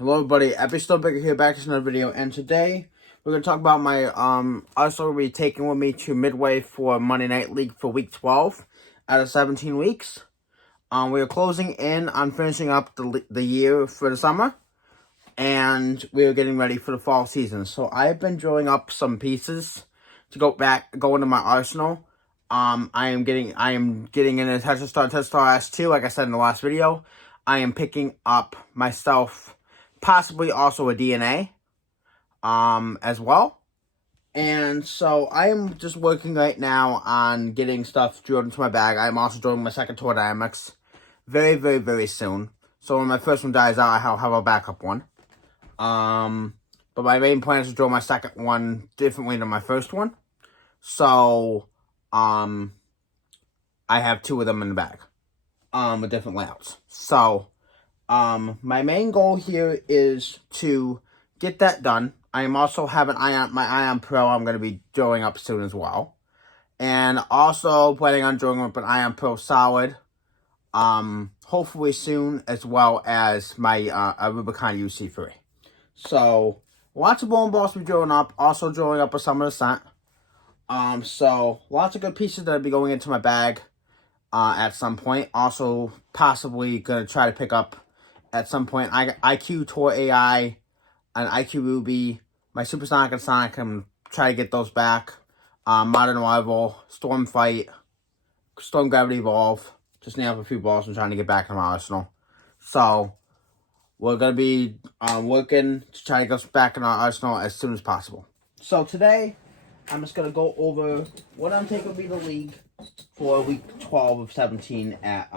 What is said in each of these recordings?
Hello everybody, Episode here back to another video, and today we're going to talk about my, also will be taking with me to Midway for Monday Night League for week 12 out of 17 weeks. We are closing in on finishing up the year for the summer, and we are getting ready for the fall season. So I've been drawing up some pieces to go into my arsenal. I am getting in a Tetrastar S2, like I said in the last video. I am picking up myself possibly also a DNA, as well. And so I am just working right now on getting stuff drilled into my bag. I'm also drilling my second Tour Dynamics very, very, very soon. So when my first one dies out, I'll have a backup one. But my main plan is to drill my second one differently than my first one. So, I have two of them in the bag, with different layouts. So, my main goal here is to get that done. I am also having my Ion Pro I'm going to be drawing up soon as well. And also planning on drawing up an Ion Pro Solid, hopefully soon, as well as my Rubicon UC3. So, lots of bowling balls to be drawing up. Also drawing up a Summer Ascent. So, lots of good pieces that will be going into my bag, at some point. Also, possibly going to try to pick up at some point IQ Tour AI and IQ Ruby, my Supersonic and Sonic, and try to get those back. Modern Arrival, Storm Fight, Storm Gravity Evolve. Just name up a few balls I'm trying to get back in my arsenal. So, we're going to be working to try to get back in our arsenal as soon as possible. So today, I'm just going to go over what I'm taking to be the league for week 12 of 17 at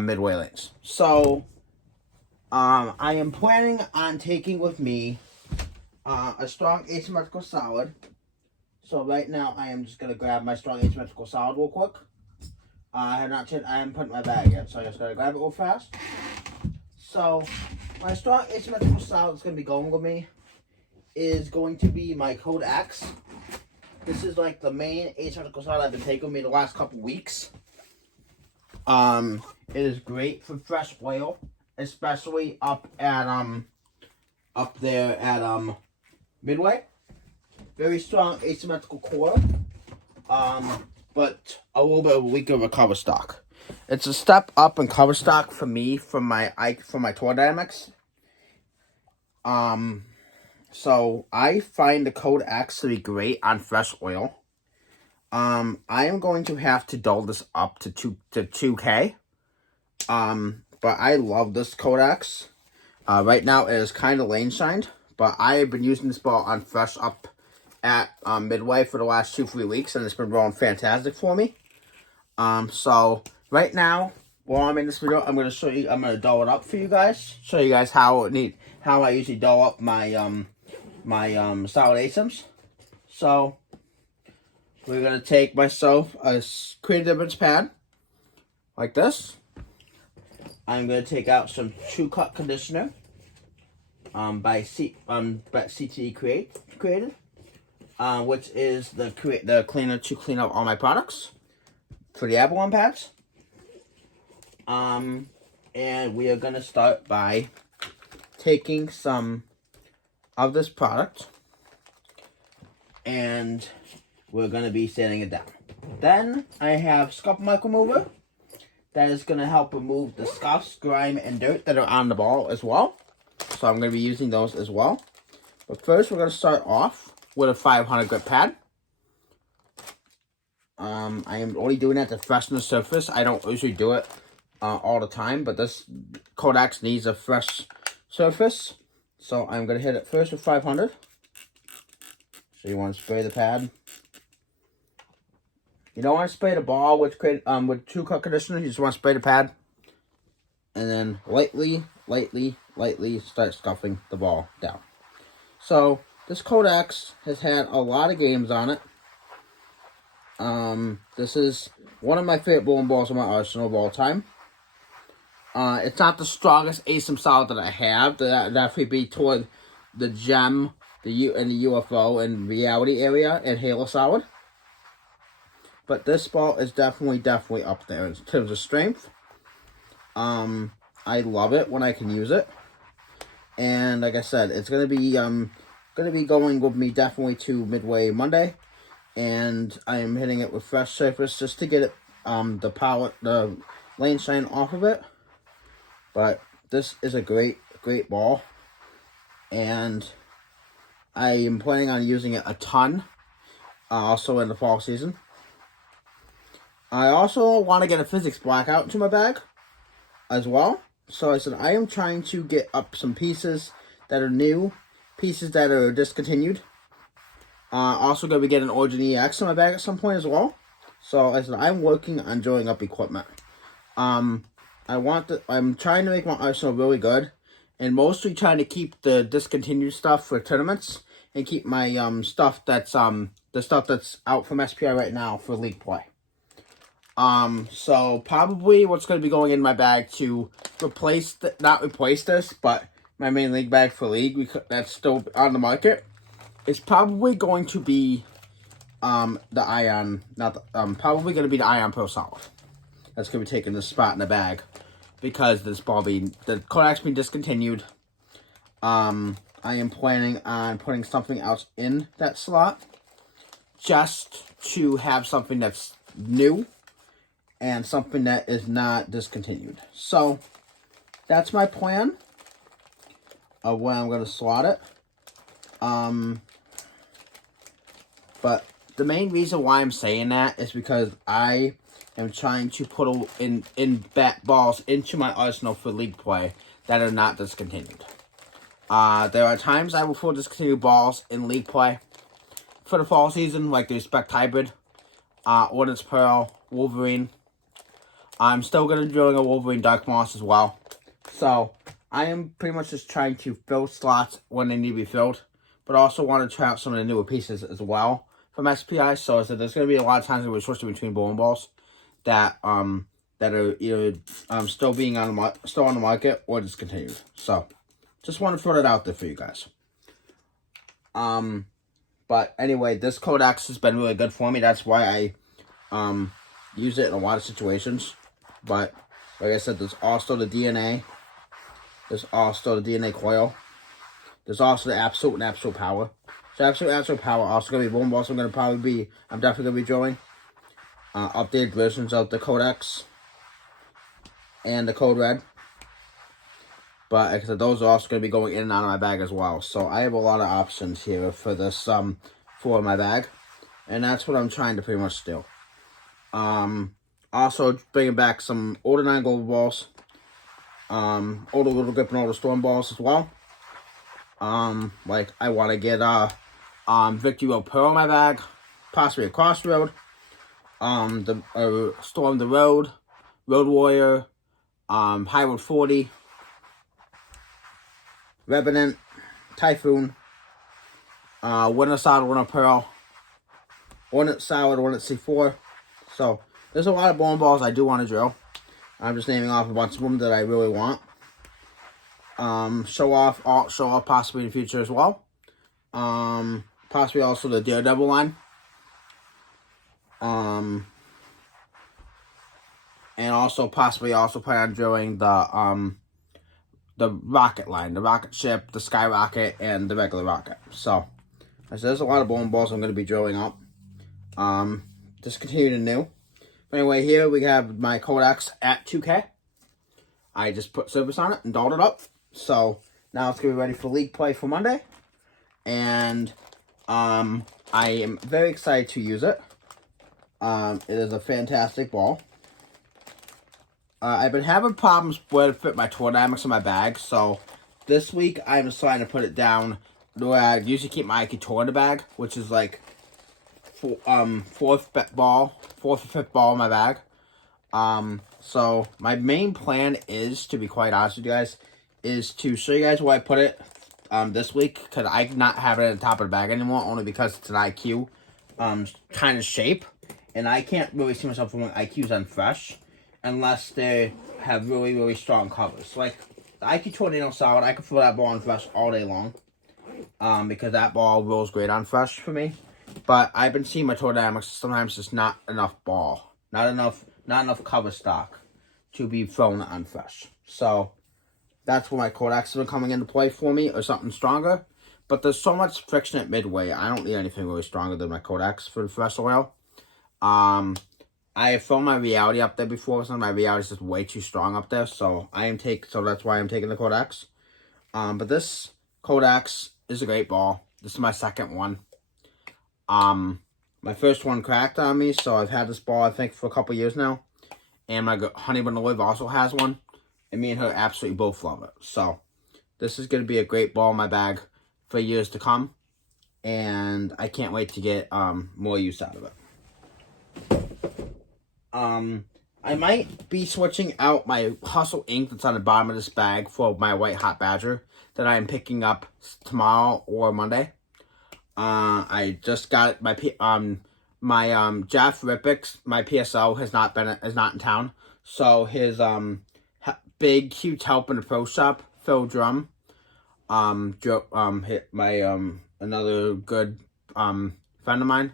Midway Lanes. So, I am planning on taking with me a strong asymmetrical solid. So right now, I am just going to grab my strong asymmetrical solid real quick. I haven't put it in my bag yet, so I just got to grab it real fast. So, my strong asymmetrical solid that's going to be going with me is going to be my Code X. This is like the main asymmetrical solid I've been taking with me the last couple weeks. It is great for fresh oil, especially up there at Midway. Very strong asymmetrical core, but a little bit weaker of a cover stock. It's a step up in cover stock for me from my Tour Dynamics. So I find the Code X to be great on fresh oil. I am going to have to dull this up to 2K. But I love this Code X. Right now it is kind of lane shined, but I have been using this ball on fresh up at Midway for the last 2-3 weeks, and it's been rolling fantastic for me. So right now, while I'm in this video, I'm going to show you. I'm going to dull it up for you guys. Show you guys how I usually dull up my solid ASIMs. So we're going to take myself a Creative Difference pad, like this. I'm going to take out some True Cut Conditioner by CTE Created, which is the cleaner to clean up all my products for the Avalon pads. And we are going to start by taking some of this product, and we're going to be sanding it down. Then I have Scuff Micro Remover. That is going to help remove the scuffs, grime, and dirt that are on the ball as well. So I'm going to be using those as well. But first, we're going to start off with a 500 grit pad. I am only doing that to freshen the surface. I don't usually do it all the time, but this Code X needs a fresh surface. So I'm going to hit it first with 500. So you want to spray the pad. You don't want to spray the ball with True Cut Conditioner. You just want to spray the pad. And then lightly start scuffing the ball down. So this Code X has had a lot of games on it. This is one of my favorite bowling balls in my arsenal of all time. It's not the strongest ASIM solid that I have. That definitely be toward the Gem, the UFO, and Reality area, and Halo solid. But this ball is definitely up there in terms of strength. I love it when I can use it. And like I said, it's gonna be going with me definitely to Midway Monday, and I am hitting it with fresh surface just to get it the lane shine off of it. But this is a great ball, and I am planning on using it a ton, also in the fall season. I also want to get a physics blackout into my bag as well. So I said I am trying to get up some pieces that are new, pieces that are discontinued. Also going to be getting an Origin EX in my bag at some point as well. So I said I'm working on drawing up equipment. I'm trying to make my arsenal really good, and mostly trying to keep the discontinued stuff for tournaments, and keep my stuff that's the stuff that's out from SPI right now for league play. So probably what's going to be going in my bag to not replace this, but my main league bag for league, that's still on the market, is probably going to be the Ion, probably going to be the Ion Pro Solid. That's going to be taking this spot in the bag because the Kodak's being discontinued. I am planning on putting something else in that slot just to have something that's new and something that is not discontinued. So that's my plan of where I'm going to slot it. But the main reason why I'm saying that is because I am trying to put in bat balls into my arsenal for league play that are not discontinued. There are times I will put discontinued balls in league play for the fall season, like the Respect Hybrid, Ordnance Pearl, Wolverine. I'm still going to be doing a Wolverine Dark Moss as well. So I am pretty much just trying to fill slots when they need to be filled, but also want to try out some of the newer pieces as well from SPI. So there's going to be a lot of times we're switching between bowling balls that are either still on the market or discontinued. So just want to throw that out there for you guys. But anyway, this Codex has been really good for me. That's why I use it in a lot of situations. But like I said, there's also the DNA. There's also the DNA coil. There's also the Absolute and Absolute Power. So Absolute Power also going to be bowling balls. I'm definitely going to be drawing updated versions of the Codex and the Code Red. But like I said, those are also going to be going in and out of my bag as well. So I have a lot of options here for this for my bag, and that's what I'm trying to pretty much do. Also bringing back some older 9 global balls, older Little Grip and older Storm balls as well. Like I want to get Victory Road Pearl in my bag, possibly a Crossroad, Storm the Road, Road Warrior, High Road 40, Revenant, Typhoon, Winter Solid, Winter Pearl, Hornet Solid, Hornet C4. So there's a lot of bowling balls I do want to drill. I'm just naming off a bunch of them that I really want. Show off possibly in the future as well. Possibly also the Daredevil line. And also possibly plan on drilling the rocket line, the rocket ship, the skyrocket, and the regular rocket. So there's a lot of bowling balls I'm going to be drilling up. Discontinued and new. But anyway, here we have my Codex at 2K. I just put service on it and dolled it up. So now it's going to be ready for league play for Monday. And I am very excited to use it. It is a fantastic ball. I've been having problems where to fit my tour dynamics in my bag. So this week I'm deciding to put it down where I usually keep my IQ tour in the bag, which is like fourth or fifth ball in my bag. So my main plan is, to be quite honest with you guys, is to show you guys where I put it this week, because I cannot have it at the top of the bag anymore, only because it's an IQ kind of shape, and I can't really see myself throwing IQs on fresh unless they have really, really strong covers. Like the IQ Tornado Solid, I could throw that ball on fresh all day long, because that ball rolls great on fresh for me. But I've been seeing my tour dynamics, sometimes just not enough ball, not enough cover stock to be thrown on fresh. So that's where my Kodaks have been coming into play for me, or something stronger. But there's so much friction at midway. I don't need anything really stronger than my Kodaks for the Professor Oil. I have thrown my Reality up there before, so my Reality is just way too strong up there. So that's why I'm taking the Kodaks. But this Kodaks is a great ball. This is my second one. My first one cracked on me, so I've had this ball, I think, for a couple years now. And my honey bun olive also has one. And me and her absolutely both love it. So this is going to be a great ball in my bag for years to come. And I can't wait to get more use out of it. I might be switching out my Hustle ink that's on the bottom of this bag for my White Hot Badger that I am picking up tomorrow or Monday. I just got my Jeff Rippix, my PSO is not in town, so his big huge help in the pro shop, Phil Drum, hit my another good friend of mine,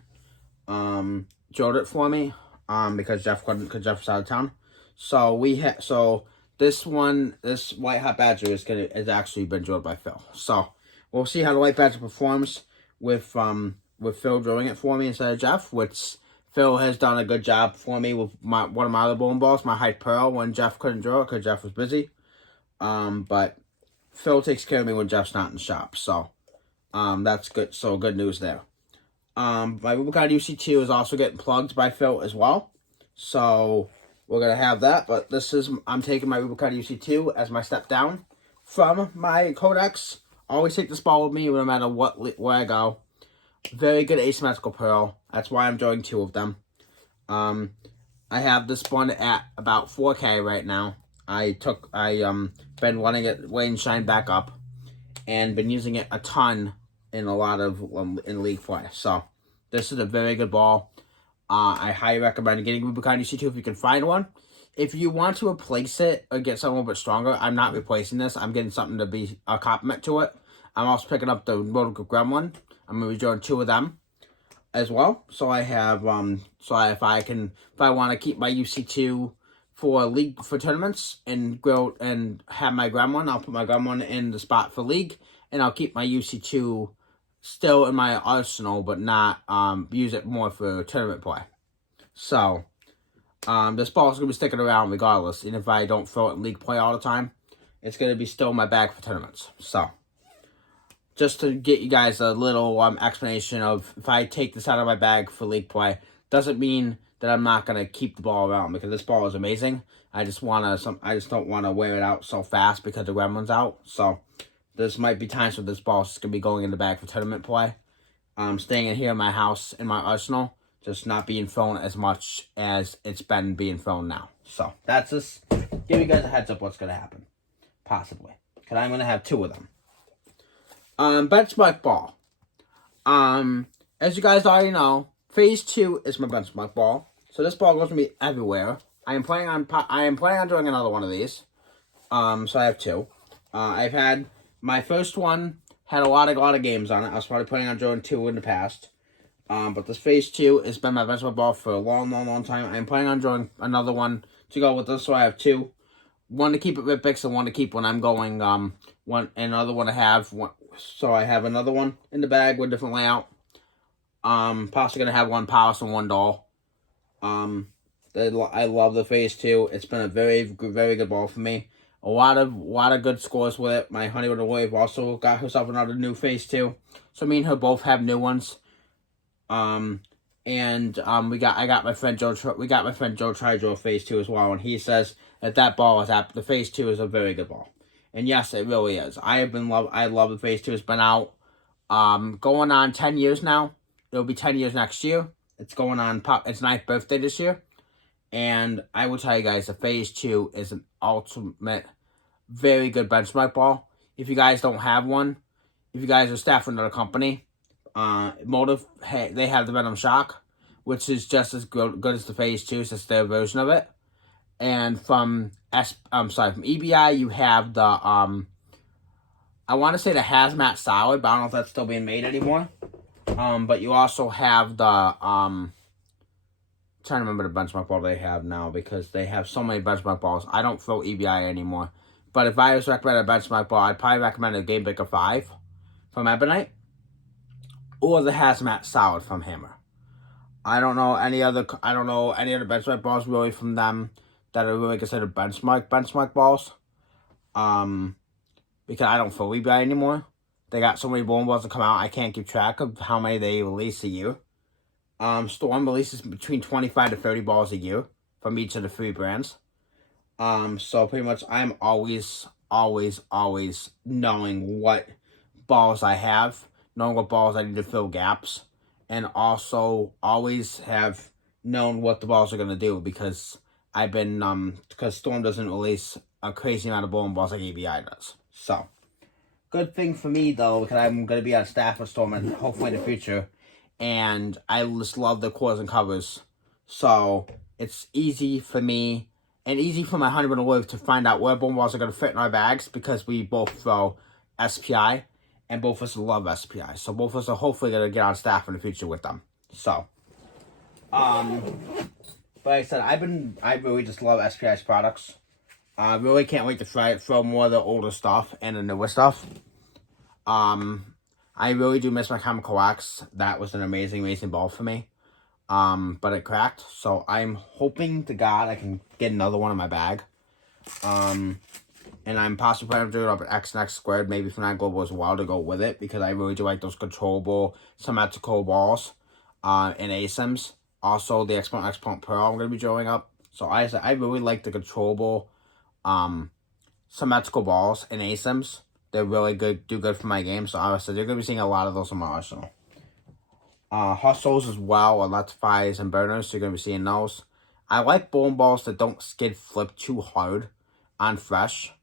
drilled it for me, because Jeff was out of town. So this White Hot Badger is actually been drilled by Phil. So we'll see how the White Badger performs with Phil drilling it for me instead of Jeff, which Phil has done a good job for me with one of my other bowling balls, my Hype Pearl, when Jeff couldn't drill it because Jeff was busy. But Phil takes care of me when Jeff's not in the shop, so that's good. So good news there. My Rubicon UC2 is also getting plugged by Phil as well, so we're gonna have that. But I'm taking my Rubicon UC2 as my step down from my Codex. Always take this ball with me no matter where I go. Very good asymmetrical pearl. That's why I'm drawing 2 of them. I have this one at about 4K right now. Been letting it wait and shine back up, and been using it a ton in a lot of in league play. So this is a very good ball. I highly recommend getting Rubicon UC2 if you can find one. If you want to replace it or get something a little bit stronger, I'm not replacing this. I'm getting something to be a complement to it. I'm also picking up the Moto Gremlin. I'm going to be doing 2 of them as well. So I have, if I want to keep my UC2 for tournaments and grow and have my Gremlin, I'll put my Gremlin in the spot for league, and I'll keep my UC2 still in my arsenal, but not use it more for tournament play. So this ball is going to be sticking around regardless, and if I don't throw it in league play all the time, it's going to be still in my bag for tournaments. So just to get you guys a little explanation of, if I take this out of my bag for league play, doesn't mean that I'm not gonna keep the ball around, because this ball is amazing. I just don't want to wear it out so fast because the Gremlin's out. So this might be times where this ball is gonna be going in the bag for tournament play. Staying in here in my house in my arsenal, just not being thrown as much as it's been being thrown now. So that's just give you guys a heads up what's gonna happen, possibly, because I'm gonna have 2 of them. Benchmark ball. As you guys already know, Phase 2 is my benchmark ball. So this ball goes to me everywhere. I am planning on doing another one of these. So I have 2. I've had my first one had a lot of games on it. I was probably planning on doing 2 in the past. But this Phase 2 has been my benchmark ball for a long time. I'm planning on drawing another one to go with this, so I have 2. One to keep it Ripix and one to keep when I'm going, another one to have. So I have another one in the bag with a different layout. Possibly going to have one Palace and one Doll. I love the Phase 2. It's been a very good ball for me. A lot of good scores with it. My Honey with a Wave also got herself another new Phase 2. So me and her both have new ones. I got my friend Joe try to draw Phase 2 as well, and he says that ball the Phase 2 is a very good ball. And yes, it really is. I love the Phase 2. It's been out going on 10 years now. It'll be 10 years next year. It's going on its 9th birthday this year. And I will tell you guys, the Phase 2 is an ultimate, very good benchmark ball. If you guys don't have one, if you guys are staff for another company, Motive, they have the Venom Shock, which is just as good as the Phase 2. It's just their version of it. And from EBI, you have the, I want to say the Hazmat Solid, but I don't know if that's still being made anymore. But you also have the, trying to remember the benchmark ball they have now, because they have so many benchmark balls. I don't throw EBI anymore. But if I was recommending a benchmark ball, I'd probably recommend a Game Breaker 5 from Ebonite, or the Hazmat Solid from Hammer. I don't know any other benchmark balls really from them that are really considered benchmark balls. Because I don't fully buy anymore. They got so many bowling balls that come out, I can't keep track of how many they release a year. Storm releases between 25 to 30 balls a year from each of the 3 brands. So pretty much I'm always knowing what balls I have, knowing what balls I need to fill gaps, and also always have known what the balls are going to do, because I've been, because Storm doesn't release a crazy amount of bowling balls like ABI does. So, good thing for me though, because I'm going to be on staff with Storm and hopefully in the future, and I just love the cores and covers. So, it's easy for me and easy for my husband and wife to find out where bowling balls are going to fit in our bags, because we both throw SPI, and both of us love SPI. So both of us are hopefully going to get on staff in the future with them. So, but like I said, I really just love SPI's products. I really can't wait to throw more of the older stuff and the newer stuff. I really do miss my Chemical Wax. That was an amazing ball for me. But it cracked, so I'm hoping to God I can get another one in my bag. And I'm possibly planning to do it up at X and X squared, maybe from that global as well, to go with it, because I really do like those controllable, symmetrical balls, and ASIMs. Also, the X-Pump Pearl I'm going to be drawing up. So I really like the controllable, symmetrical balls and ASIMs. They're really good, do good for my game. So obviously, you're going to be seeing a lot of those in my arsenal. Hustles as well, electrifies and burners, so you're going to be seeing those. I like bowling balls that don't skid flip too hard on fresh.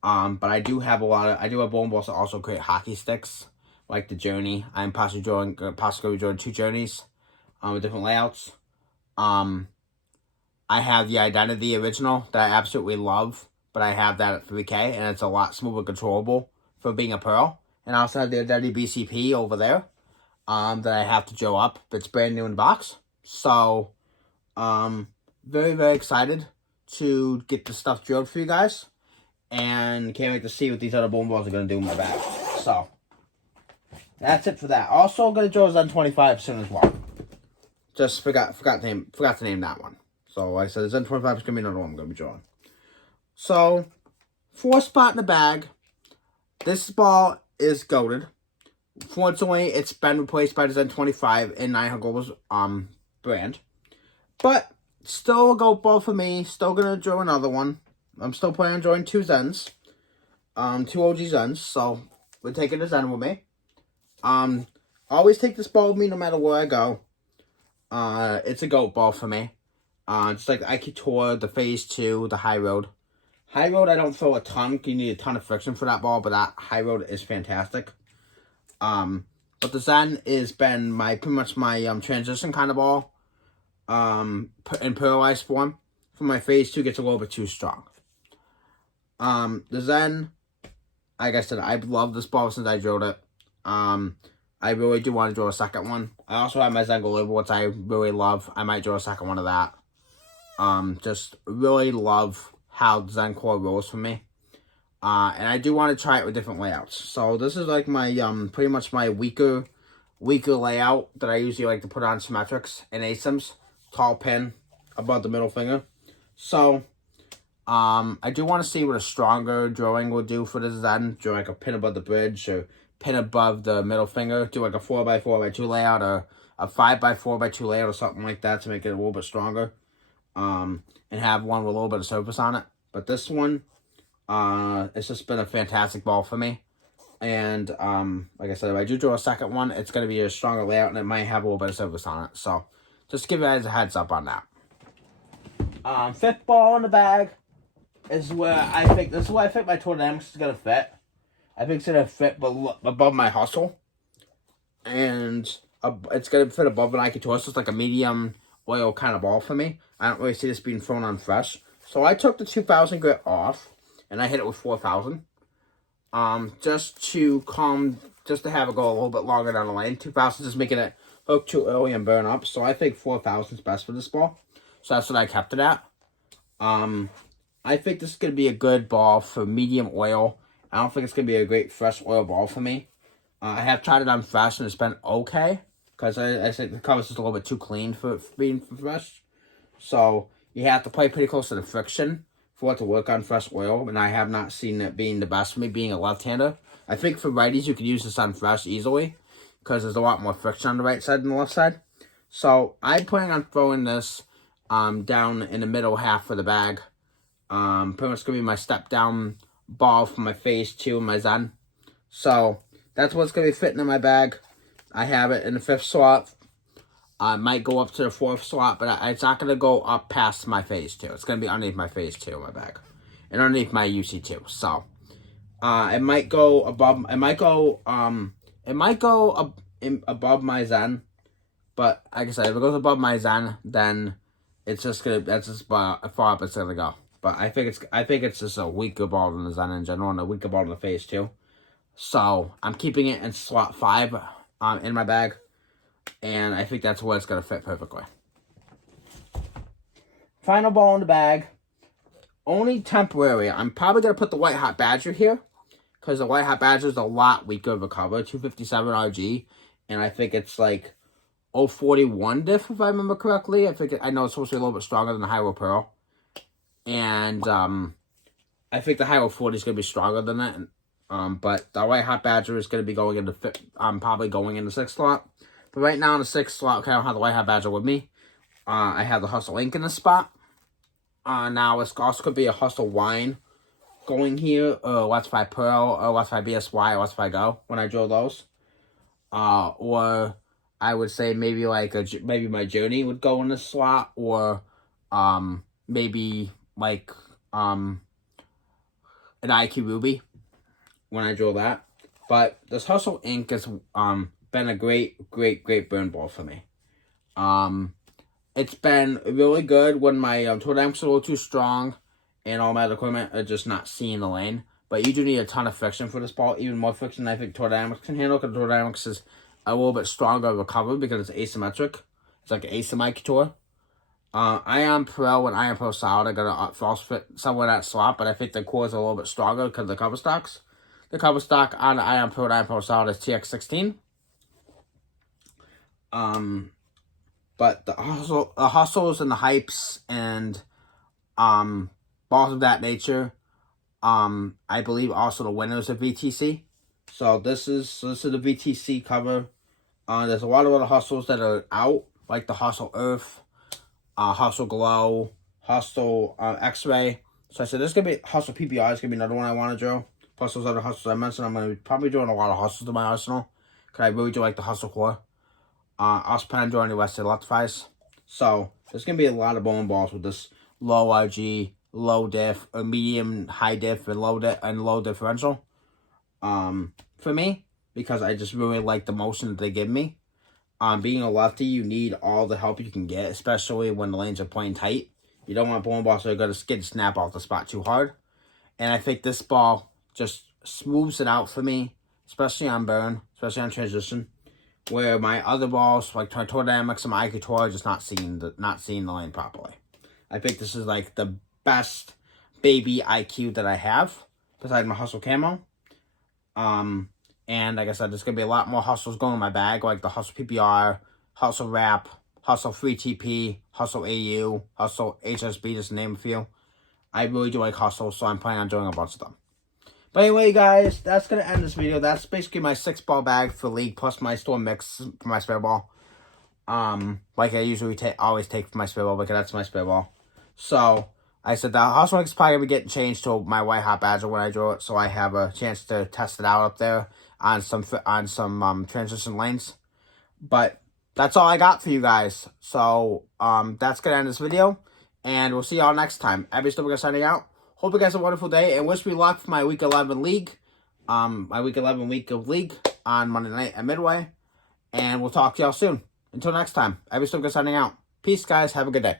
But I do have bowling balls that also create hockey sticks, like the Journey. I'm possibly drawing 2 Journeys, with different layouts. I have the Identity original that I absolutely love, but I have that at 3K, and it's a lot smoother controllable for being a Pearl. And I also have the Identity BCP over there, that I have to draw up. It's brand new in the box. So, very, very excited to get this stuff drilled for you guys. And can't wait to see what these other bowling balls are going to do in my bag. So, that's it for that. Also, going to draw Zen 25 soon as well. Just forgot to name that one. So, like I said, Zen 25 is going to be another one I'm going to be drawing. So, 4th spot in the bag. This ball is goated. Fortunately, it's been replaced by the Zen 25 in 900 Global's brand. But, still a goat ball for me. Still going to draw another one. I'm still planning on drawing 2 Zens. 2 OG Zens. So, we're taking a Zen with me. Always take this ball with me no matter where I go. It's a goat ball for me. Just like the IQ Tour, the Phase 2, the High Road. High Road, I don't throw a ton. You need a ton of friction for that ball, but that High Road is fantastic. But the Zen has been pretty much my transition kind of ball. In paralyzed form. For my Phase 2 gets a little bit too strong. The Zen, like I said, I've loved this ball since I drilled it. I really do want to draw a second one. I also have my Zen Global, which I really love. I might draw a second one of that. Just really love how the Zen Core rolls for me. And I do want to try it with different layouts. So this is like my, pretty much my weaker layout that I usually like to put on symmetrics and ASIMs. Tall pin above the middle finger. So, I do want to see what a stronger drawing will do for the Zen. Draw like a pin above the bridge, or pin above the middle finger. Do like a 4x4x2 layout, or a 5x4x2 layout, or something like that to make it a little bit stronger. And have one with a little bit of surface on it. But this one, it's just been a fantastic ball for me. And, like I said, if I do draw a second one, it's going to be a stronger layout, and it might have a little bit of surface on it. So, just give you guys a heads up on that. 5th ball in the bag is where I think, this is where I think my Tour Dynamics is going to fit. I think it's going to fit above my Hustle. And it's going to fit above an IQ Tour, so it's like a medium oil kind of ball for me. I don't really see this being thrown on fresh. So I took the 2000 grit off, and I hit it with 4000. Just to have it go a little bit longer down the lane. 2000 is making it hook too early and burn up. So I think 4000 is best for this ball. So that's what I kept it at. I think this is going to be a good ball for medium oil. I don't think it's going to be a great fresh oil ball for me. I have tried it on fresh and it's been okay. Because I think the cover's just a little bit too clean for being fresh. So you have to play pretty close to the friction for it to work on fresh oil. And I have not seen it being the best for me, being a left-hander. I think for righties, you could use this on fresh easily. Because there's a lot more friction on the right side than the left side. So I'm planning on throwing this down in the middle half of the bag. Pretty much going to be my step down ball for my phase 2 and my Zen. So that's what's going to be fitting in my bag. I have it in the 5th slot. I might go up to the 4th slot, but it's not going to go up past my phase 2. It's going to be underneath my phase 2 in my bag. And underneath my UC2. So it might go above, above my Zen. But like I said, if it goes above my Zen, then it's just gonna, that's just far up it's gonna go. But I think it's just a weaker ball than the Zen in general, and a weaker ball than the phase 2. So I'm keeping it in slot 5 in my bag, and I think that's where it's gonna fit perfectly. Final ball in the bag, only temporary. I'm probably gonna put the White Hot Badger here, because the White Hot Badger is a lot weaker of a cover, 257 RG, and I think it's like 041 diff, if I remember correctly. I know it's supposed to be a little bit stronger than the Hyrule Pearl. And I think the Hyrule 40 is going to be stronger than that. But the White Hot Badger is going to be going into probably going in the 6th slot. But right now in the 6th slot, okay, I don't have the White Hot Badger with me. I have the Hustle Ink in this spot. Now it's also could be a Hustle Wine going here, or Let's Buy Pearl, or Let's Buy BSY, or Let's Buy Go when I draw those. Or I would say maybe maybe my Journey would go in this slot, or maybe like an IQ Ruby when I draw that. But this Hustle Ink has been a great burn ball for me. It's been really good when my toe dynamics are a little too strong and all my other equipment are just not seeing the lane. But you do need a ton of friction for this ball, even more friction than I think toe dynamics can handle, because toe dynamics is a little bit stronger of a cover because it's asymmetric. It's like an asymmetric tour. Ion Pro and Ion Pro Solid are going to false fit somewhere in that slot, but I think the cores are a little bit stronger because of the cover stocks. The cover stock on the Ion Pro and Ion Pro Solid is TX16. But the hustles and the hypes and balls of that nature, I believe also the winners of VTC. So this is the VTC cover. There's a lot of other hustles that are out, like the Hustle Earth, Hustle Glow, Hustle X-Ray. So I said this is going to be Hustle PPR. Is going to be another one I want to draw. Plus those other hustles I mentioned. I'm going to be probably doing a lot of hustles in my arsenal, because I really do like the Hustle Core. Also plan on drawing the West Side Electrifies. So there's going to be a lot of bowling balls with this low RG, low diff, or medium, high diff, and low differential. For me, because I just really like the motion that they give me. Being a lefty, you need all the help you can get, especially when the lanes are playing tight. You don't want bowling balls that are going to skid snap off the spot too hard. And I think this ball just smooths it out for me, especially on burn, especially on transition, where my other balls, like my Toe Dynamics and my IQ Tour, are just not seeing the lane properly. I think this is like the best baby IQ that I have, besides my Hustle Camo. And like I said, there's going to be a lot more hustles going in my bag, like the Hustle PPR, Hustle Wrap, Hustle Free TP, Hustle AU, Hustle HSB, just to name a few. I really do like hustles, so I'm planning on doing a bunch of them. But anyway, guys, that's going to end this video. That's basically my 6-ball bag for League, plus my store mix for my spare ball. Like I usually always take for my spare ball, because that's my spare ball. So I said the Hustle Mix is probably going to be getting changed to my White Hot Badger when I draw it, so I have a chance to test it out up there on some transition lanes. But that's all I got for you guys. So that's going to end this video, and we'll see y'all next time. Abby Stubiger signing out. Hope you guys have a wonderful day, and wish me luck for my Week 11 League. My Week 11 week of League on Monday night at Midway. And we'll talk to y'all soon. Until next time, Abby Stubiger signing out. Peace, guys. Have a good day.